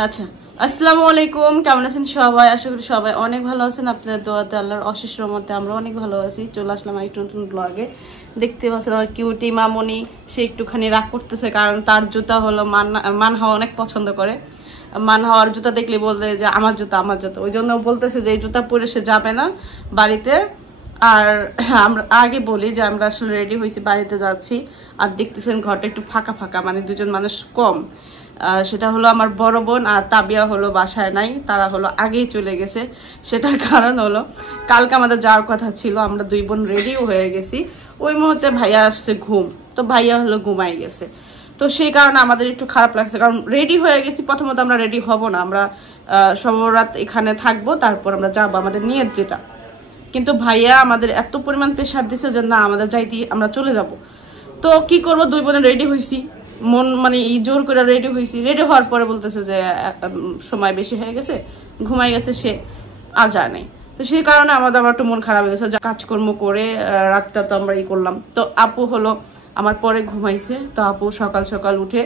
আচ্ছা, আসসালামু আলাইকুম। কেমন আছেন সবাই? আশা করি সবাই অনেক ভালো আছেন। আপনাদের দোয়াতে আল্লাহর অশেষ রহমতে আমরা অনেক ভালো আছি। চলে আসলাম একটু নতুন ব্লগে। দেখতে পাচ্ছেন আমার কিউটি মামনি, সে একটুখানি রাগ করতেছে, কারণ তার জুতা হলো মানহাওয়া অনেক পছন্দ করে। মানহাওয়ার জুতা দেখলে বলতে যে আমার জুতা আমার জুতা, ওই জন্য বলতেছে যে এই জুতা পরে সে যাবে না বাড়িতে। আর আমরা আগে বলি যে আমরা আসলে রেডি হয়েছি, বাড়িতে যাচ্ছি। আর দেখতেছেন ঘরটা একটু ফাঁকা ফাঁকা, মানে দুজন মানুষ কম। সেটা হলো আমার বড় বোন আর তাবিয়া হলো বাসায় নাই, তারা হলো আগেই চলে গেছে। সেটার কারণ হলো কালকে আমাদের যাওয়ার কথা ছিল, আমরা দুই বোন রেডিও হয়ে গেছি। ওই মুহূর্তে ভাইয়া আসছে ঘুম, তো ভাইয়া হলো ঘুমাই গেছে। তো সেই কারণে আমাদের একটু খারাপ লাগছে, কারণ রেডি হয়ে গেছি। প্রথমত আমরা রেডি হব না, আমরা সব রাত এখানে থাকবো, তারপর আমরা যাবো আমাদের নিয়ত যেটা। কিন্তু ভাইয়া আমাদের এত পরিমাণ প্রেশার দিছে যে না, আমাদের যাইতে আমরা চলে যাব। তো কি করব, দুই বোনে রেডি হয়েছি, মন মানে এই জোর করে রেডি হয়েছি। রেডি হওয়ার পরে বলতেছে যে সময় বেশি হয়ে গেছে, ঘুমাই গেছে সে, আর যায় নাই। তো সেই কারণে আমাদের আবার একটু মন খারাপ হয়ে গেছে। কাজকর্ম করে রাতটা তো আমরা ই করলাম। তো আপু হলো আমার পরে ঘুমাইছে, তো আপু সকাল সকাল উঠে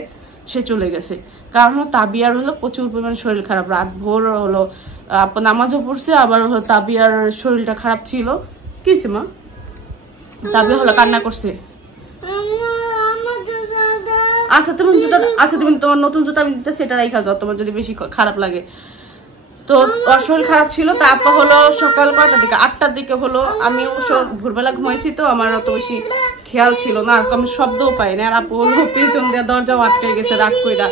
সে চলে গেছে। কারণ তাবিয়ার হলো প্রচুর পরিমাণ শরীর খারাপ, রাত ভোর হলো আপু নামাজও পড়ছে, আবার হলো তাবিয়ার শরীরটা খারাপ ছিল। কি হয়েছে মা? তাবিয়া হলো কান্না করছে। আচ্ছা তুমি জুতা, আচ্ছা তুমি তোমার নতুন জুতা আমি দিতে, সেটা রাইখা যাও তোমার যদি বেশি খারাপ লাগে। তো ওর শরীর খারাপ ছিল। তারপর হলো সকাল কয়টার দিকে, 8টার দিকে হলো। আমি অবশ্য ভোরবেলা ঘুমাইছি, তো আমার অত বেশি খেয়াল ছিল না, আর আমি শব্দও পাই না। আর আপু হলো পেছন দিয়ে দরজাও আটকে গেছে রাগ কইরা।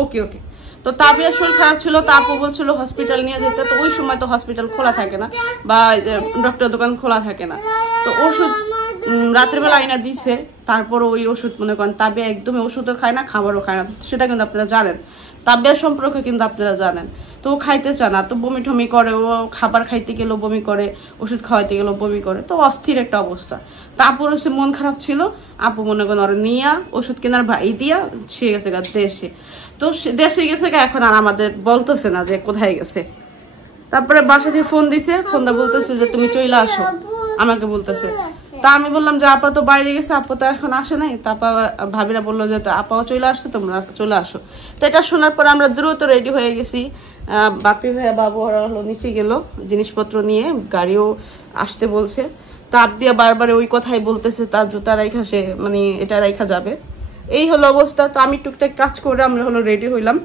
ওকে ওকে। তো তাবিয়ার শরীর খারাপ ছিল, তা আপু বলছিল হসপিটাল নিয়ে যেতে। তো ওই সময় তো হসপিটাল খোলা থাকে না, বা ডক্টর দোকান খোলা থাকে না। তো ওষুধ রাতের বেলা আইনা দিছে। তারপর ওই ওষুধ মনে করেন তাবিয়া একদমই ওষুধও খায় না, খাবারও খায় না, সেটা কিন্তু আপনারা জানেন। তাবিয়ার সম্পর্কে কিন্তু আপনারা জানেন। তো ও খাইতে চায় না, তো বমি টমি করে, ও খাবার খাইতে গেলেও বমি করে, ওষুধ খাওয়াইতে গেলেও বমি করে। তো অস্থির একটা অবস্থা। তারপর হচ্ছে মন খারাপ ছিল, আপু মনে করেন ওরা নিয়া ওষুধ কেনার ভাই দিয়া সে গেছে দেশে। তো দেশে গেছে, এখন আর আমাদের বলতেছে না যে কোথায় গেছে। তারপরে বাসা থেকে ফোন দিছে, ফোনটা বলতেছে যে তুমি চলে আসো, আমাকে বলতেছে। তা আমি বললাম যে আপা তো বাইরে গেছে, আপা তো এখন আসে নাই। তারপর ভাবিরা বললো যে আপাও চলে আসছে, তোমরা চলে আসো। তো এটা শোনার পর আমরা দ্রুত রেডি হয়ে গেছি। বাপি ভাইয়া বাবু ওরা হলো নিচে গেল জিনিসপত্র নিয়ে, গাড়িও আসতে বলছে। তা আবদিয়া বারবার ওই কথাই বলতেছে তার জুতা রাইখা সে মানে এটা রাইখা যাবে। এই হলো অবস্থা। তো আমি টুকটাক কাজ করে আমরা হলো রেডি হইলাম।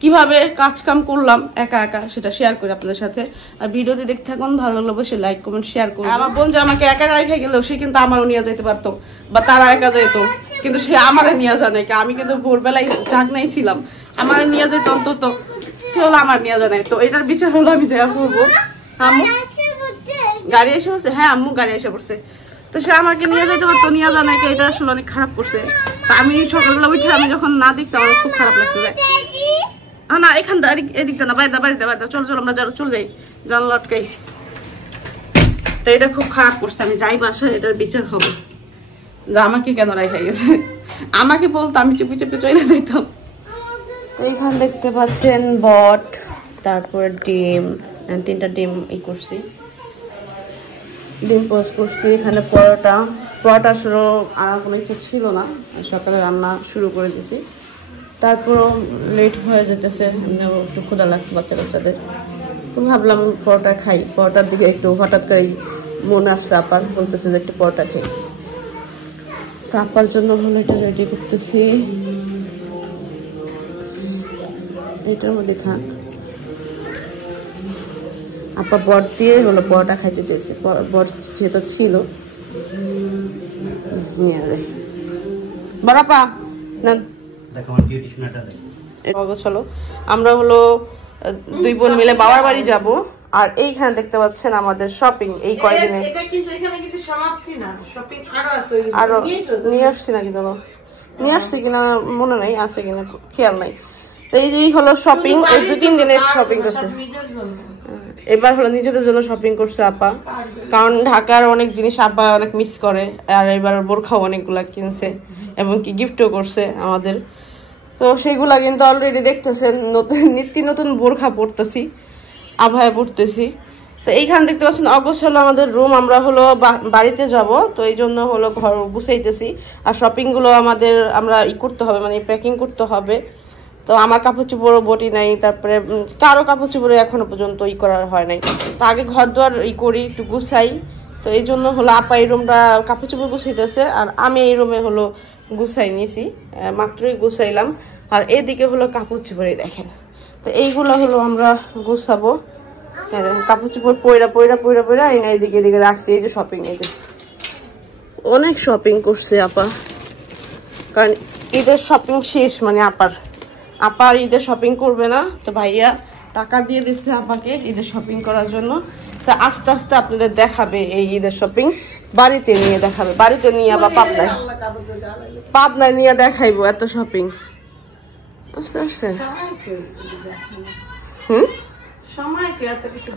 কিভাবে কাজ কাম করলাম একা একা সেটা শেয়ার করি আপনাদের সাথে। আর ভিডিওটি দেখতে থাকুন, ভালো লাগলে অবশ্যই লাইক কমেন্ট শেয়ার করুন। আমার বোন যে আমাকে একা রেখে গেলেও সে কিন্তু আমারও নিয়ে যেতে পারতো, বা তারা একা যেত, কিন্তু সে আমারে নিয়ে যায় নাই। আমি কিন্তু ভোরবেলায় জাগনাই ছিলাম, আমার নিয়ে যেত অন্তত, সে হলো আমার নিয়ে যায় নাই। তো এটার বিচার হলো আমি দেখা করবো। আম্মু গাড়ি এসে পড়ছে, হ্যাঁ আম্মু গাড়ি এসে পড়ছে। তো সে আমাকে নিয়ে যেতে পারতো, নিয়ে যায় নাকি, এটা আসলে অনেক খারাপ করছে। তা আমি সকালবেলা উঠে আমি যখন না দেখছি আমার খুব খারাপ লাগছে। না এখানটা এদিকটা না, বাড়িতে বাড়িতে বাড়িতে চলো চলো আমরা চলে যাই, জানলা আটকাই। তো এটা খুব খারাপ করছে, আমি যাই বাসা এটার বিচার হবে যে আমাকে কেন রেখে গেছে। আমাকে বলতো আমি চুপি চুপি চলে যেতাম। তো এইখানে দেখতে পাচ্ছেন বট, তারপরে ডিম, 3টা ডিম ই করছি, ডিম পোস্ট করছি। এখানে পরোটা আসলে আর কোনো ইচ্ছা ছিল না, সকালে রান্না শুরু করে দিছি। তারপরও লেট হয়ে যেতেছে, একটু ক্ষুধা লাগছে বাচ্চা কাচ্চাদের। তো ভাবলাম পরোটা খাই। পরোটার দিকে একটু হঠাৎ করে মনে আসছে, আপার বলতেছে যে একটু পরোটা খাই। তো আপার জন্য ভালো এটা রেডি করতেছি, এটার মধ্যে থাক। আপা বট দিয়ে হলো পরোটা খাইতে চেয়েছে, বট যেহেতু ছিল নিয়ে যায়। বড়াপা না চলো আমরা হলো দুই বোন মিলে বাবার বাড়ি যাব। আর এইখানে দেখতে পাচ্ছেন আমাদের শপিং এই কয়েকদিনে। আরো নিয়ে আসছি নাকি, চলো নিয়ে আসছি কিনা মনে নাই, আছে কিনা খেয়াল নাই। তো এই হলো শপিং, এই 2-3 দিনের শপিং করছে। এবার হলো নিজেদের জন্য শপিং করছে আপা, কারণ ঢাকার অনেক জিনিস আপা অনেক মিস করে। আর এবার বোরখাও অনেকগুলা কিনছে, এবং কি গিফটও করছে আমাদের। তো সেগুলা কিন্তু অলরেডি দেখতেছেন নতুন বোরখা পরতেছি, আভায় পরতেছি। তো এইখান দেখতে পাচ্ছেন অগোছালো আমাদের রুম। আমরা হলো বাড়িতে যাব, তো এই জন্য হলো ঘর গুছাইতেছি। আর শপিং গুলো আমাদের আমরা করতে হবে, মানে প্যাকিং করতে হবে। তো আমার কাপড় চোপড় বটি নাই, তারপরে কারো কাপড় চোপড়ে এখনো পর্যন্ত করা হয় নাই। তো আগে ঘর দুয়ার করি, একটু গুছাই। তো এই জন্য হলো আপা এই রুমটা কাপড় চোপড় গুছাইতেছে, আর আমি এই রুমে হলো গুছাই নিছি, মাত্রই গুছাইলাম। আর এদিকে হলো কাপড় চোপড়ে দেখেন। তো এইগুলো হলো আমরা গুছাবো। কাপড় চোপড় পয়রা এদিকে এদিকে রাখছি। এই যে শপিং, এই যে অনেক শপিং করছে আপা, কারণ ঈদের শপিং শেষ, মানে আপার ঈদের শপিং করবে না। তো ভাইয়া টাকা দিয়ে দিচ্ছে আপাকে ঈদের শপিং করার জন্য। তা আস্তে আস্তে আপনাদের দেখাবে এই ঈদের শপিং, বাড়িতে নিয়ে দেখাবে, বাড়িতে নিয়ে আবার পাবনায় নিয়ে দেখাইবো এত শপিং। বুঝতে পারছেন?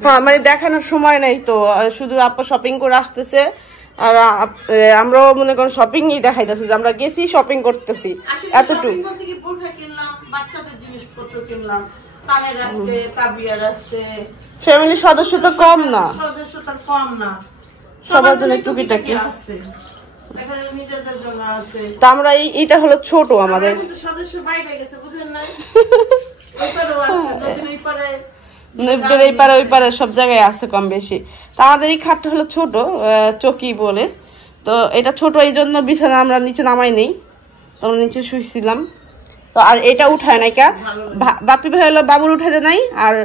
হ্যাঁ, মানে দেখানোর সময় নাই তো, শুধু আপা শপিং করে আসতেছে, আর আমরাও মনে করেন শপিংই দেখাইতেছি যে আমরা গেছি শপিং করতেছি এতটুকু। ফ্যামিলির সদস্য তো কম না, সবার জন্য টুকিটাকি। তা আমরা এইটা হলো ছোট আমাদের। এই পারে ওই পারে সব জায়গায় আছে কম বেশি। তা আমাদের এই খাটটা হলো ছোট, চকি বলে। তো এটা ছোট, এই জন্য বিছানা আমরা নিচে নামাই নেই, তো আমরা নিচে শুয়েছিলাম। তো আর এটা উঠায় নাই কা, বাপি ভাই হলো বাবুর উঠাতে নাই। আর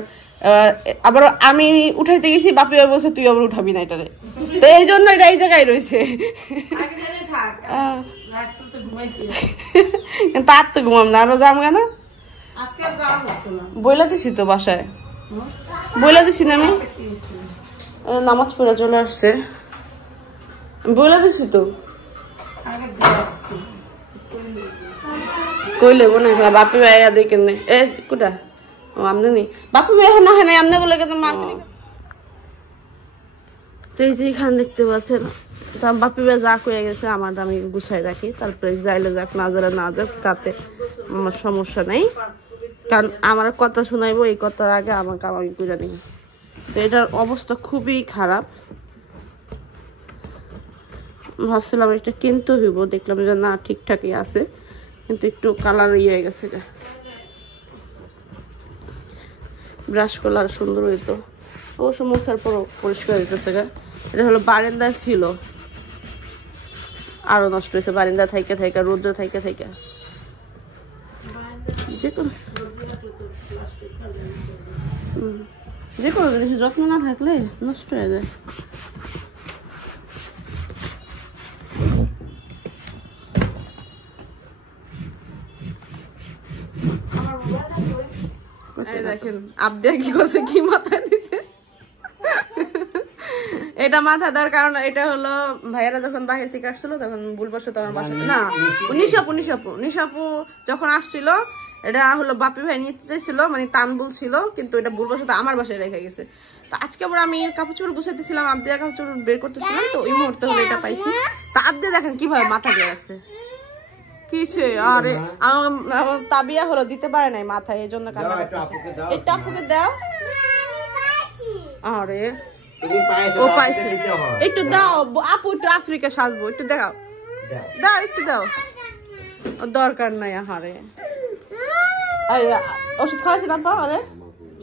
আবার আমি উঠাইতে গেছি, বাপি ভাই বলছে তুই আবার উঠাবি না এটারে। তো এই জন্য এটা এই জায়গায় রয়েছে। তার তো ঘুমাম না, আরো যাম কেন, বইলা দিছি তো বাসায়, বইলা দিছি না আমি, নামাজ পড়া চলে আসছে, বইলা দিছি তো। কইলে বোন বাপি ভাই দেখেন এ কোটা ও আমনে নেই, বাপি ভাই এখন না হয় আমনে বলে কেন মার্কেটিং। তো এই যে এখানে দেখতে পাচ্ছেন, তা বাপি ভাই যা কয়ে গেছে আমার আমি গুছাই রাখি, তারপরে যাইলে যাক না যারা না যাক তাতে আমার সমস্যা নেই, কারণ আমার কথা শোনাইবো এই কথার আগে আমাকে আমি করে নিই। তো এটার অবস্থা খুবই খারাপ, ভাবছিলাম এটা কিনতে হইব, দেখলাম যে না ঠিকঠাকই আছে, কিন্তু একটু কালার ইয়ে হয়ে গেছে, ব্রাশ করলে আর সুন্দর হইতো। অবশ্য মোছার পর পরিষ্কার হইতেছে গা। এটা হলো বারান্দায় ছিল, আরো নষ্ট হয়েছে, বারান্দা থাইকা থাইকা রোদ্র থাইকা থাইকা যে কোনো জিনিস যত্ন না থাকলে নষ্ট হয়ে যায়। দেখেন আবদিয়া কি করছে, কি মাথায় দিচ্ছে। এটা মাথা দেওয়ার কারণ এটা হলো ভাইয়ারা যখন বাহির থেকে আসছিল তখন ভুলবশত আমার বাসায় না, নিশাপু যখন আসছিল এটা হলো বাপি ভাই নিতে চাইছিল, মানে তানবুল ছিল, কিন্তু এটা ভুলবশত আমার বাসায় রেখে গেছে। তো আজকে আবার আমি কাপড় চোপড় গুছাইতেছিলাম, আবদিয়ার কাপড় চোপড় বের করতেছিলাম, তো ওই মুহূর্তে হলো এটা পাইছি। তা আবদিয়া দেখেন কিভাবে মাথা দিয়ে রাখছে, কিসে আরে তাবিয়া হলো দিতে পারে নাই মাথায়, এই জন্য কান্না করতেছে। এটা আপুকে দাও, আরে ও পাইছে, একটু দাও আপু, একটু আফ্রিকা সাজবো, একটু দেখাও, দাও একটু দাও, দরকার নাই। আরে ওষুধ খাওয়াইছি না পা, আরে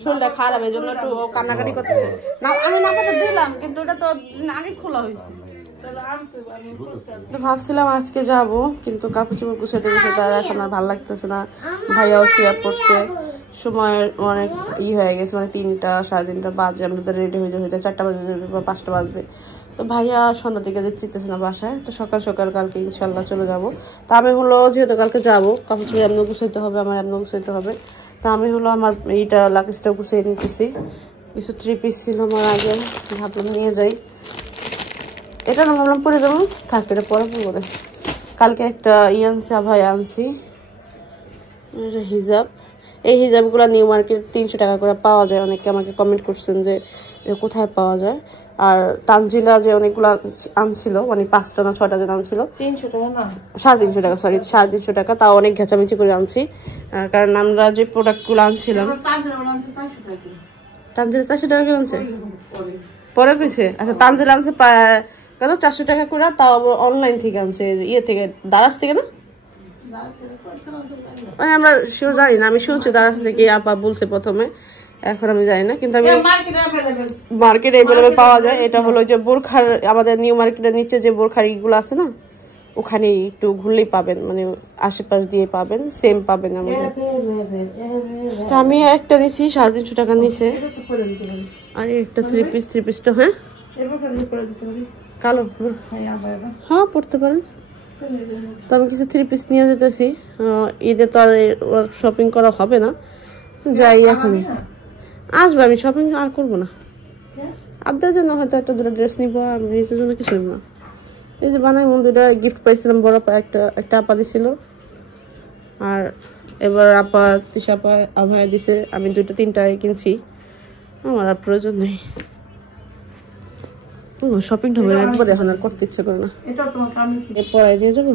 শরীরটা খারাপ এই জন্য একটু কান্নাকাটি করতেছে। না আমি নাম্বারটা দিলাম, কিন্তু ওটা তো আগে খোলা হয়েছে। তো ভাবছিলাম আজকে যাব, কিন্তু কাপড় চোপড় গুছাতে গুছাতে আর এখন আর ভালো লাগতেছে না। ভাইয়াও শুয়ে পড়ছে, সময় অনেক হয়ে গেছে, মানে 3টা 3:30 বাজে, আমাদের রেডি হইতে হইতে 4টা বাজে বা 5টা বাজবে। তো ভাইয়া সন্ধ্যা থেকে যেতেছে না বাসায়, তো সকাল সকাল কালকে ইনশাল্লাহ চলে যাব। তা আমি হলো যেহেতু কালকে যাবো, কাপড় চোপড় এমনি গুছাইতে হবে, আমার এমনি গুছাইতে হবে। তা আমি হলো আমার এইটা লাকেজটা গুছিয়ে নিতেছি, কিছু 3 পিস ছিল আমার আগে, ভাবলাম নিয়ে যাই। এটা না ভাবলাম পরে যাবো, থাক এটা পরে পরে। কালকে একটা আনছি, আভাই আনছি হিজাব। এই হিজাবগুলো নিউ মার্কেট 300 টাকা করে পাওয়া যায়, অনেকে আমাকে কমেন্ট করছেন যে কোথায় পাওয়া যায়। আর তানজিলা যে অনেকগুলো আনছিল, মানে 5টা না 6টা যেন আনছিল, 300 টাকা না 350 টাকা, সরি 350 টাকা, তাও অনেক ঘেঁচামেচি করে আনছি, কারণ আমরা যে প্রোডাক্টগুলো আনছিলাম তানজিলা 400 টাকা করে আনছে পরে কইছে আচ্ছা তানজিলা আনছে কত 400 টাকা করে তাও অনলাইন থেকে আনছে ইয়ে থেকে দারাজ থেকে না আমরা শিওর জানি না আমি শুনছি দারাজ থেকে আপা বলছে প্রথমে এখন আমি জানি না কিন্তু আমি মার্কেটে এভেলেবেল পাওয়া যায় এটা হলো যে বোরখার আমাদের নিউ মার্কেটের নিচে যে বোরখার ইগুলো আছে না ওখানে একটু ঘুরলেই পাবেন মানে আশেপাশ দিয়ে পাবেন সেম পাবেন আমাদের তো আমি একটা নিছি 350 টাকা নিছে আর একটা 3 পিস তো হ্যাঁ কালো হ্যাঁ পড়তে পারেন তো আমি কিছু 3 পিস নিয়ে যেতেছি ঈদে তো আর শপিং করা হবে না যাই এখনই আসবো আমি শপিং আর করবো না আপনাদের জন্য হয়তো একটা দুটো ড্রেস নিবো আর নিজের জন্য কিছু নেবো না এই যে বানাই দুটা গিফট পাইছিলাম বড় একটা আপা দিছিল আর এবার আপা তিশা আপা আভায়া দিছে আমি 2-3টা কিনছি আমার আর প্রয়োজন নেই শপিংটা করে একবারে এখন আর করতে ইচ্ছে করে না পড়াই দিয়ে যাবো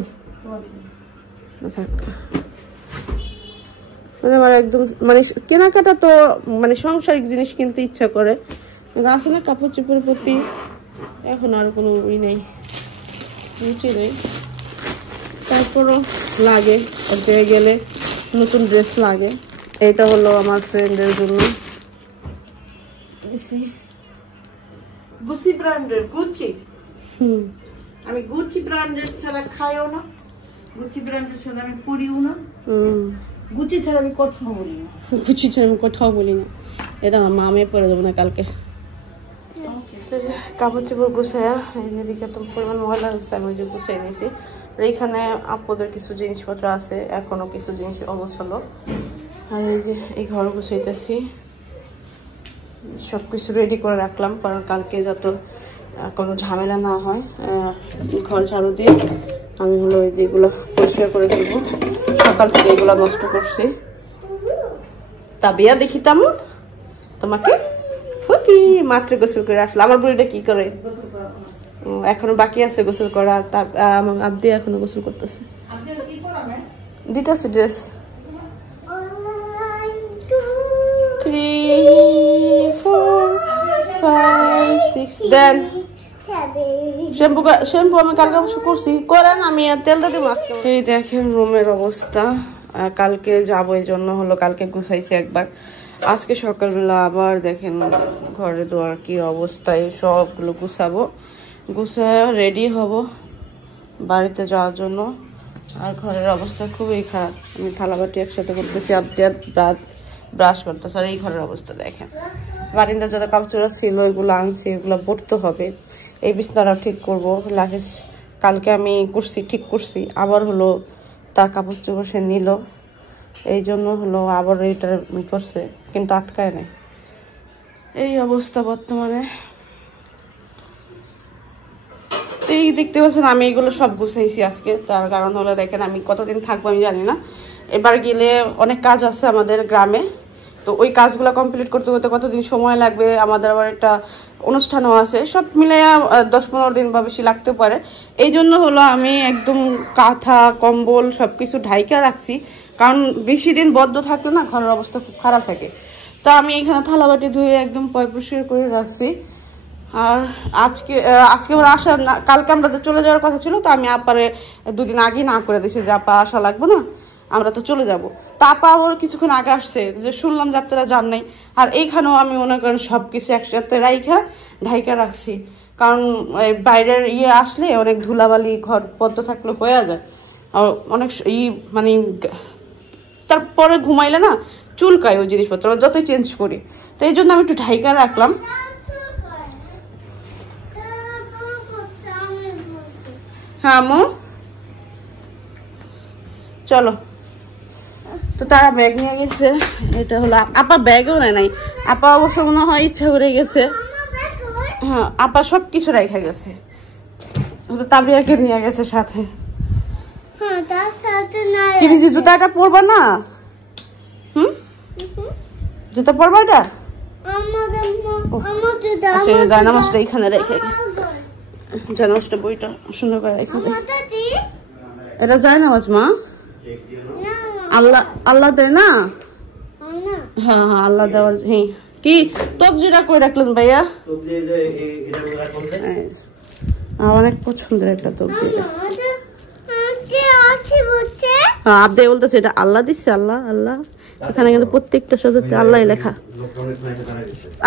থাক মানে আমার একদম মানে কেনাকাটা তো মানে সাংসারিক জিনিস কিনতে ইচ্ছা করে আছে না কাপড় চোপড়ের প্রতি এখন আর কোনো ই নেই নিচে নেই তারপরও লাগে এক জায়গায় গেলে নতুন ড্রেস লাগে এটা হলো আমার ফ্রেন্ডের জন্য গুচি ব্র্যান্ডের গুচি আমি গুচি ব্র্যান্ডের ছাড়া খাইও না গুচি ব্র্যান্ডের ছাড়া আমি পরিও না গুচি ছাড়া আমি কথাও বলি না গুচি ছাড়া আমি কথাও বলি না এটা আমার মা মেয়ে পরে যাবো না কালকে কাপড় চোপড় গুছায়া এদিকে তো পরিমাণ ময়লা হয়েছে আমি ওই যে গুছাই নিয়েছি আর এইখানে আপুদের কিছু জিনিসপত্র আছে এখনো কিছু জিনিস অবসলো আর এই যে এই ঘর গুছাইতেছি সবকিছু রেডি করে রাখলাম কারণ কালকে যত কোনো ঝামেলা না হয় ঘর ঝাড়ু দিয়ে আমি হলো এই যেগুলো পরিষ্কার করে দেবো সকাল থেকে এগুলো নষ্ট করছি তাবিয়া দেখি তেমন তোমাকে ফুকি মাত্র গোসল করে আসলো আমার বুড়িটা কি করে এখনো বাকি আছে গোসল করা আমার আব্দি এখনো গোসল করতেছে দিতেছে ড্রেস 3 4 5 6 দেন শ্যাম্পু আমি কালকে অবশ্য করছি করেন আমি তেলটা দিব আজকে এই দেখেন রুমের অবস্থা কালকে যাবো এই জন্য হলো কালকে গুছাইছি একবার আজকে সকালবেলা আবার দেখেন ঘরে দোয়ার কি অবস্থায় সবগুলো গুছাবো গুছায় রেডি হব বাড়িতে যাওয়ার জন্য আর ঘরের অবস্থা খুবই খারাপ আমি থালাবাটি একসাথে করতেছি আপডেট ব্রাশ করতেছি আর এই ঘরের অবস্থা দেখেন বারিন্দার যত কাপড় ছিল এগুলো আনছি এগুলো পড়তে হবে এই বিছনাটা ঠিক করবো লাগেজ কালকে আমি করছি ঠিক করছি আবার হলো তার কাপড় চোপড় সে নিল এই জন্য হলো আবার এইটা করছে কিন্তু আটকায় নেই এই অবস্থা বর্তমানে এই দেখতে পাচ্ছেন আমি এগুলো সব গুছাইছি আজকে তার কারণ হলো দেখেন আমি কতদিন থাকবো আমি জানি না এবার গেলে অনেক কাজ আছে আমাদের গ্রামে তো ওই কাজগুলো কমপ্লিট করতে করতে কতদিন সময় লাগবে আমাদের আবার একটা অনুষ্ঠানও আছে সব মিলে 10-15 দিন বা বেশি লাগতে পারে এই জন্য হলো আমি একদম কাঁথা কম্বল সবকিছু ঢাইকা রাখছি কারণ বেশি দিন বদ্ধ থাকলে না ঘরের অবস্থা খুব খারাপ থাকে তো আমি এখানে থালাবাটি ধুয়ে একদম পরিষ্কার করে রাখছি আর আজকে ওরা আসা না কালকে আমরা তো চলে যাওয়ার কথা ছিল তো আমি আপারে 2 দিন আগে না করে দিয়েছি যে আপা আসা লাগবে না আমরা তো চলে যাব তা আপা আবার কিছুক্ষণ আগে আসছে যে শুনলাম যে আপনারা যান নাই আর এইখানেও আমি মনে করেন সবকিছু একসাথে ঢাইকা রাখছি কারণ বাইরের আসলে অনেক ধুলাবালি ঘর পদ্ম থাকলে হয়ে যায় আর অনেক মানে তারপরে ঘুমাইলে না চুলকায় ওই জিনিসপত্র যতই চেঞ্জ করি তো এই জন্য আমি একটু ঢাইকা রাখলাম হ্যাঁ মো চলো তো তারা ব্যাগ নিয়ে গেছে এটা হলো আপা ব্যাগও নেয় নাই আপা অবশ্য মনে হয় ইচ্ছা করে গেছে হ্যাঁ আপা সবকিছু রেখে গেছে তাবিয়াকে নিয়ে গেছে সাথে তুমি যে জুতাটা পরবা না জুতা পরবা এটা আচ্ছা জায়নামাজটা এখানে রেখে জায়নামাজটা বইটা সুন্দর করে রেখে যায় এটা জায়নামাজ মা আল্লাহ দেয় না হ্যাঁ আল্লাহ দেওয়ার হ্যাঁ কি তবজিটা কই রাখলেন ভাইয়া? অনেক পছন্দের একটা তবজি। আপনি বলতেছে এটা আল্লাহ দিচ্ছে, আল্লাহ আল্লাহ। এখানে কিন্তু প্রত্যেকটা শব্দতে আল্লাহ লেখা।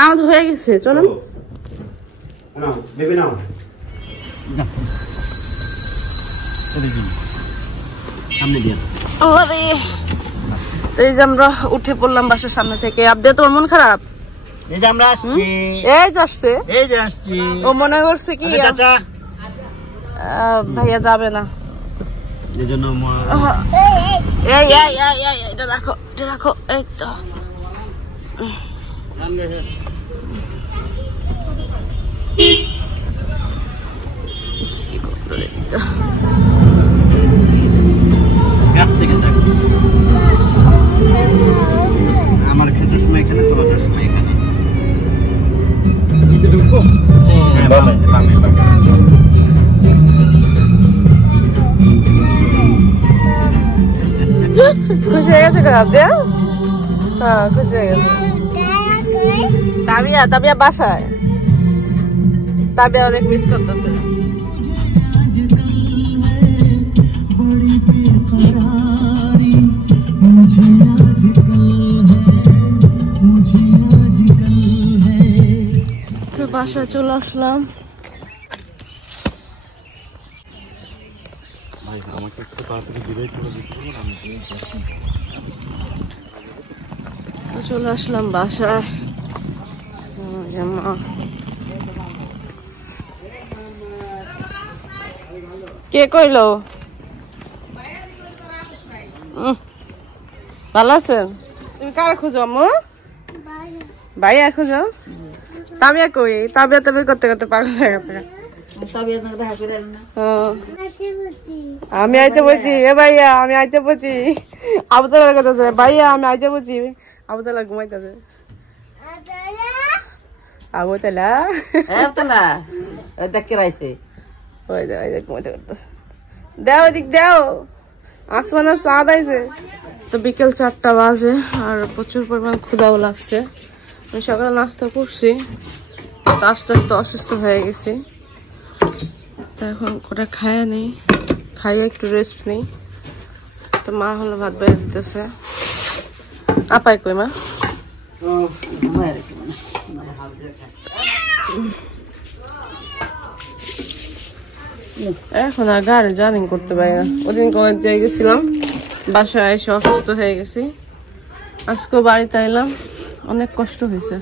আমাদের হয়ে গেছে, চলুন। এই যে আমরা উঠে পড়লাম বাসার সামনে থেকে। আপনি তোমার মন খারাপ? এই যে আমরা আসছি, এই যে আসছে, এই যে আসছি। ও মনে করছে কি ভাইয়া যাবে না, এই জন্য এটা রাখো, এটা রাখো। এই তো গাছ থেকে দেখো আমার খেতে সময় এখানে, তোর সময় এখানে। খুশি হয়ে গেছে আপনি? হ্যাঁ খুশি হয়ে গেছে। তাবিয়া, তাবিয়া বাসায়, তাবিয়া অনেক মিস করতেছে। তো বাসায় চলে আসলাম। তো চলে আসলাম বাসায়। কে কইলো? ভালো আছেন? তুমি কার খুঁজো আম্মু? ভাইয়া খুঁজো? তাবিয়া কই? তাবিয়া তবে করতে করতে পাগল হয়ে গেছে। আমি আইতে বলছি, এ ভাইয়া আমি আইতে বলছি। আবুতালার কথা আছে, ভাইয়া আমি আইতে বলছি। আবুতালা ঘুমাইতেছে। আবুতালা ওই যে ঘুমাইতে করতেছে। দেও এদিক দেও, আসমানের চাঁদ আইছে। তো বিকেল 4টা বাজে আর প্রচুর পরিমাণ ক্ষুধাও লাগছে। আমি সকালে নাস্তা করছি, আস্তে আস্তে অসুস্থ হয়ে গেছি। তো এখন কোটা খাইয়া নেই, খাইয়ে একটু রেস্ট নেই। তো মা হলো ভাত বেড়ে দিতেছে। আপাই কই মা? এখন আর গাড়ি জার্নি করতে পারি না। ওদিন কয়েক জায়গায় গেছিলাম, বাসায় এসে অসুস্থ হয়ে গেছি। আজকেও বাড়িতে এলাম, অনেক কষ্ট হয়েছে।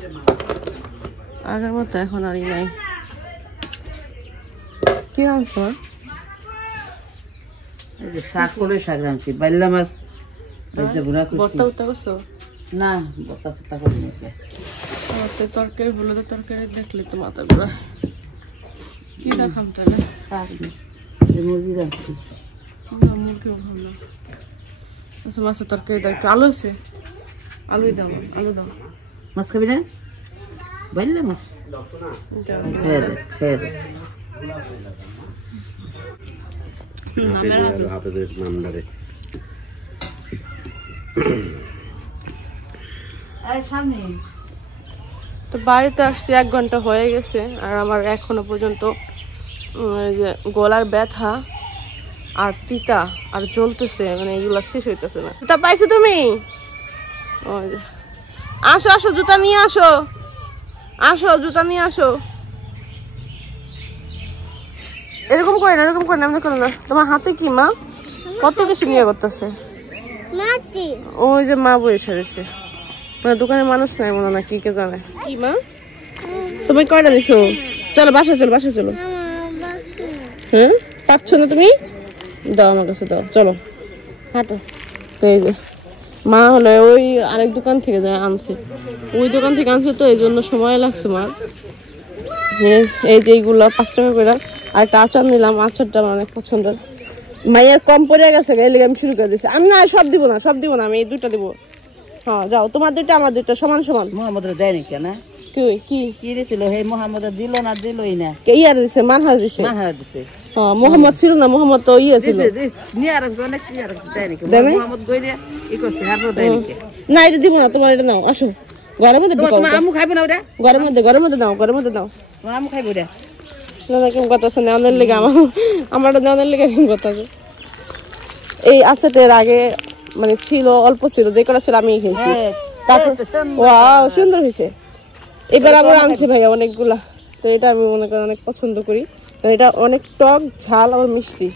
আগের মতো এখন আর নাই। কি আনছো? শাক করে শাক রাঁধছি, বাইলা মাছ ভর্তা উত্তা করছো? না, ভর্তা সত্তা করে নিয়েছে। আমার তো তরকারি হলুদ তরকারি দেখলে তো মাথা ঘোরা। কি দেখাম তাহলে? মুরগি রাঁধছি। মুরগিও ভালো। আচ্ছা মাছের তরকারি দাও, একটু আলু আছে? আলুই দাও, আলু দাও। মাছ খাবি না? বাইলা মাছ খেয়ে দে, খেয়ে দে। তো বাড়িতে আসছি 1 ঘন্টা হয়ে গেছে, আর আমার এখনো পর্যন্ত যে গলার ব্যথা আর তিতা আর জ্বলতেছে, মানে এগুলা শেষ হইতেছে না। জুতা পাইছো তুমি? আসো আসো, জুতা নিয়ে আসো, আসো জুতা নিয়ে আসো। এরকম করে না, এরকম করে না, এমনি করে না। তোমার হাতে কি মা? কত কিছু নিয়ে করতেছে। ওই যে মা বসে রয়েছে, মানে দোকানে মানুষ নাই মনে না, কি কে জানে। কি মা তুমি কয়টা দিছো? চলো বাসা চলো, বাসা চলো। হ্যাঁ পাচ্ছ না তুমি? দাও আমার কাছে দাও, চলো হাঁটো। তো এই যে মা হলো ওই আরেক দোকান থেকে যায় আনছে, ওই দোকান থেকে আনছে, তো এই জন্য সময় লাগছে মার। এই যে এইগুলো 5 টাকা করে। আর একটা আচার নিলাম, আচারটা আমার অনেক পছন্দের। মাইয়ার কম পড়ে গেছে, এলে আমি শুরু করে দিচ্ছি। আমি না সব দিব না, সব দিব না, আমি এই 2টা দিব। হ্যাঁ যাও, তোমার 2টা আমার 2টা সমান সমান। মোহাম্মদ দেয়নি কেন? কি কি দিছিল? হে মোহাম্মদ দিল না, দিলই না। কে ইয়ার দিছে? মানহার দিছে। মানহার দিছে। হ্যাঁ মোহাম্মদ ছিল না, মোহাম্মদ তো ইয়ে ছিল। নিয়ার অনেক নিয়ার দেয়নি। মোহাম্মদ গইলে ই করছে, হারো দেয়নি। না এটা দিব না, তোমার এটা নাও। আসো ঘরের মধ্যে ঢুকাও তোমার আম্মু খাইবে না ওটা ঘরের মধ্যে দাও তোমার আম্মু খাইবে ওটা না না কেমন কথা আছে নেওয়ানোর লেগে আমারটা নেওয়ানোর লেগে কেমন কথা আছে এই আচ্ছাটা এর আগে মানে ছিল অল্প ছিল যে কটা ছিল আমি খেয়েছি তারপর ওয়াও সুন্দর হয়েছে এবার আবার আনছে ভাইয়া অনেকগুলা তো এটা আমি মনে করি অনেক পছন্দ করি এটা অনেক টক ঝাল আবার মিষ্টি